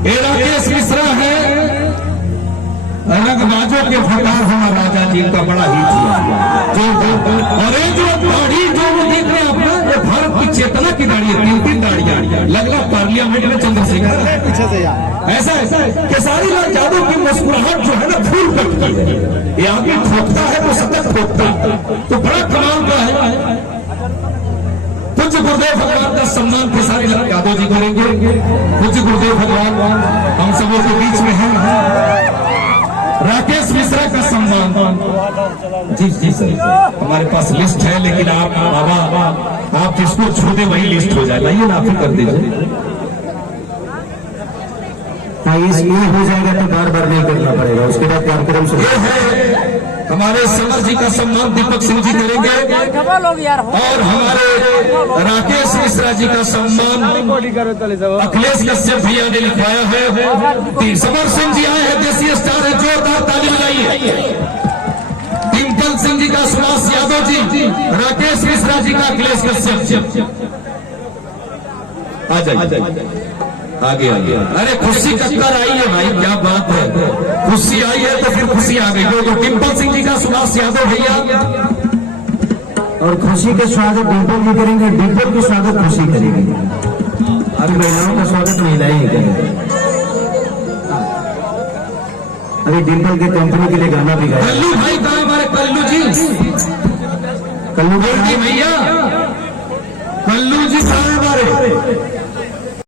ये राकेश मिश्रा है, रंगबाजों के फटार हुआ राजा जी का बड़ा ही जो और ये जो दाढ़ी जो वो देख रहे हैं अपना, ये भारत की चेतना की दाढ़ी है। 3 दाढ़ियां लग रहा पार्लियामेंट में चंद्रशेखर पीछे से ऐसा केसारी लाल यादव की मुस्कुराहट जो है ना फूल कटती है, ये आगे ठोकता है तो सतत ठोकता है, तो बड़ा कमाल का है। पूज्य गुरुदेव भगवान का सम्मान केसारी लाल यादव जी करेंगे। पूज्य गुरुदेव भगवान हम सबों के बीच में हैं। राकेश मिश्रा का सम्मान जी जी सर, हमारे पास लिस्ट है, लेकिन आप बाबा आप जिसको छू दे वही लिस्ट हो जाए। लाइए ना, आप ही कर दीजिए। ये हो जाएगा तो बार बार नहीं करना पड़ेगा, उसके बाद कार्यक्रम से हमारे समर जी का सम्मान दीपक सिंह जी करेंगे और हमारे राकेश मिश्रा जी का सम्मान अखिलेश कश्यप भैया ने लिखवाया है। समर सिंह जी आए हैं, देसी स्टार है, जोरदार ताली बजाइए। डिम्पल सिंह जी का सुभाष यादव जी, राकेश मिश्रा जी का अखिलेश कश्यप। आ जाइए आगे आगे। अरे खुशी कक्कर आई है भाई, क्या बात है, खुशी आई है तो फिर खुशी आ गई। तो डिम्पल सिंह जी का सुभाष यादव भैया और खुशी के स्वागत डिम्पल जी करेंगे, डिम्पल की स्वागत खुशी करेंगे। अभी महिलाओं का स्वागत महिलाएं ही करेंगे। अभी डिम्पल के कंपनी के लिए गाना भी गाया। कल्लू भाई कहा, हमारे कल्लू जी, कल्लू जी भैया, कल्लू जी कहा हमारे